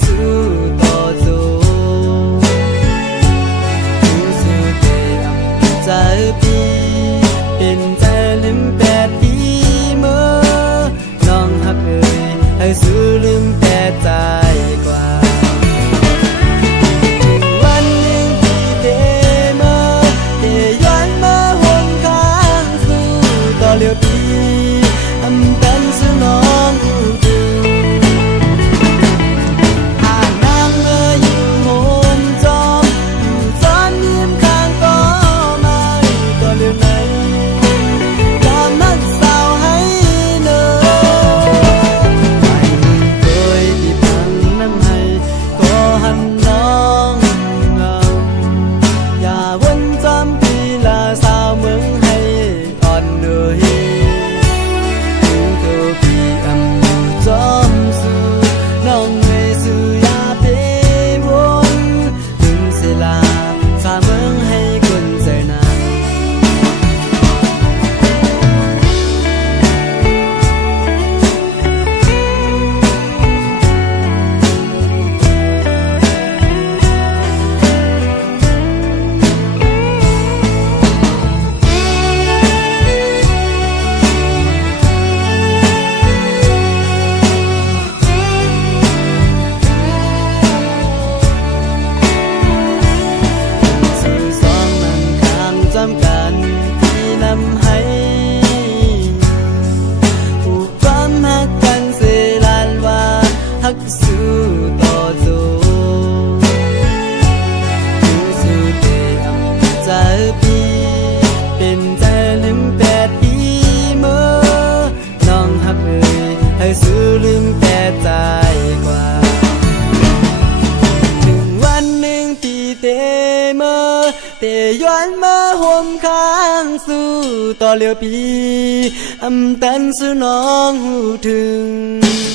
สู้ต่อโจสู้เตียมใจพี่เป็นใจลืมแปดปีเมื่อน้องหักเอ่ยให้สู้ลืมแต่ใจกว่าวันหนึ่งที่เดเมื่อเดย้อนมาหนข้างสู้ต่อเลี้ยวพี่อำตันสู้น้องสู้ต่อโจสู้เตียมใจพี่เป็นใจลืมแปดปีเมื่อน้องหักเอ่ยให้สู้ลืมแต่ใจกว่าถึงวันหนึ่งที่เตเมื่อเตย้อนมาห่มข้างสู้ต่อเลี้ยวพี่อำตันสู้น้องหูถึง